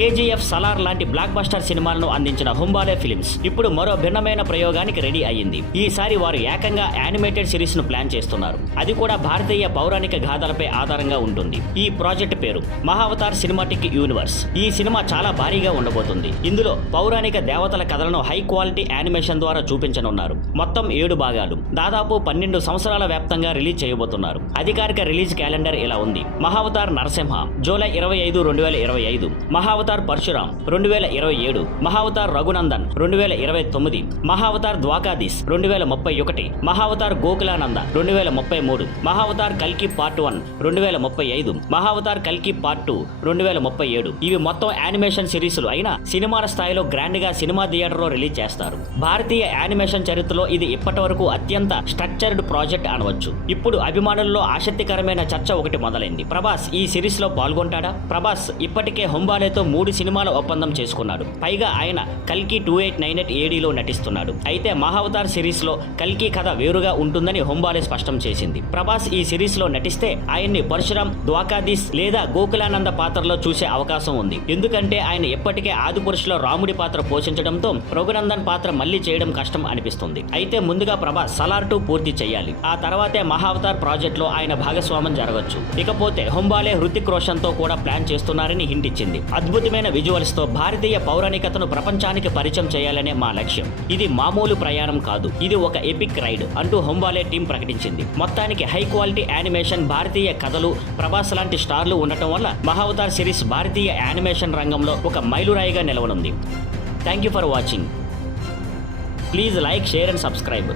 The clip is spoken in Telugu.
కేజీఎఫ్, సలార్ లాంటి బ్లాక్ బస్టర్ సినిమాలను అందించిన హుంబాలే ఫిల్మ్స్ ఇప్పుడు మరో భిన్నమైన ప్రయోగానికి రెడీ అయ్యింది. ఈసారి వారు ఏకంగా యానిమేటెడ్ సిరీస్ ను ప్లాన్ చేస్తున్నారు. అది కూడా భారతీయ పౌరాణిక గాథలపై ఆధారంగా ఉంటుంది. ఈ ప్రాజెక్ట్ పేరు మహావతార్ సినిమాటిక్ యూనివర్స్. ఈ సినిమా చాలా భారీగా ఉండబోతుంది. ఇందులో పౌరాణిక దేవతల కథలను హై క్వాలిటీ యానిమేషన్ ద్వారా చూపించనున్నారు. మొత్తం 7 భాగాలు, దాదాపు 12 సంవత్సరాల వ్యాప్తంగా రిలీజ్ చేయబోతున్నారు. అధికారిక రిలీజ్ క్యాలెండర్ ఇలా ఉంది. మహావతార్ నరసింహ జూలై 25, 2025, మహావతార్ పరశురాం 2027, మహావతార్ రఘునందన్ 2029, మహావతార్ ద్వాకాదీస్ 2031, మహావతార్ గోకులానంద 2033, మహావతార్ కల్కి పార్ట్ 1 2035, మహావతార్ కల్కి పార్ట్ 2 2037. ఇవి మొత్తం యానిమేషన్ సిరీస్లు అయినా సినిమాల స్థాయిలో గ్రాండ్ గా సినిమా థియేటర్ లో రిలీజ్ చేస్తారు. భారతీయ యానిమేషన్ చరిత్రలో ఇది ఇప్పటి వరకు అత్యంత స్ట్రక్చర్డ్ ప్రాజెక్ట్ అనవచ్చు. ఇప్పుడు అభిమానుల్లో ఆసక్తికరమైన చర్చ ఒకటి మొదలైంది. ప్రభాస్ ఈ సిరీస్ లో పాల్గొంటాడా? ప్రభాస్ ఇప్పటికే హుంబాలేతో 3 సినిమాల ఒప్పందం చేసుకున్నాడు. పైగా ఆయన కల్కి 2898 ADలో నటిస్తున్నాడు. అయితే మహావతార్ సిరీస్ లో కల్కి కథ వేరుగా ఉంటుందని హుంబాలే స్పష్టం చేసింది. ప్రభాస్ ఈ సిరీస్ లో నటిస్తే ఆయన్ని పరశురాం, ద్వాకాదీస్ లేదా గోకులానంద పాత్రలో చూసే అవకాశం ఉంది. ఎందుకంటే ఆయన ఇప్పటికే ఆదిపురుషులో రాముడి పాత్ర పోషించడంతో రఘునందన్ పాత్ర మళ్లీ చేయడం కష్టం అనిపిస్తుంది. అయితే ముందుగా ప్రభాస్ సలార్ 2 పూర్తి చేయాలి. ఆ తర్వాతే మహావతార్ ప్రాజెక్ట్ లో ఆయన భాగస్వామ్యం జరగచ్చు. ఇకపోతే హుంబాలే హృతిక్ రోషన్ తో కూడా ప్లాన్ చేస్తున్నారని హింట్ ఇచ్చింది. అద్భుతమైన విజువల్స్ తో భారతీయ పౌరాణికతను ప్రపంచానికి పరిచయం చేయాలనే మా లక్ష్యం. ఇది మామూలు ప్రయాణం కాదు, ఇది ఒక ఎపిక్ రైడ్ అంటూ హుంబాలే టీం ప్రకటించింది. మొత్తానికి హై క్వాలిటీ యానిమేషన్, భారతీయ కథలు, ప్రభాస్ లాంటి స్టార్లు ఉండటం వల్ల మహావతార్ సిరీస్ భారతీయ యానిమేషన్ రంగంలో ఒక మైలురాయిగా నిలవనుంది. Thank you for watching. Please like, share and subscribe.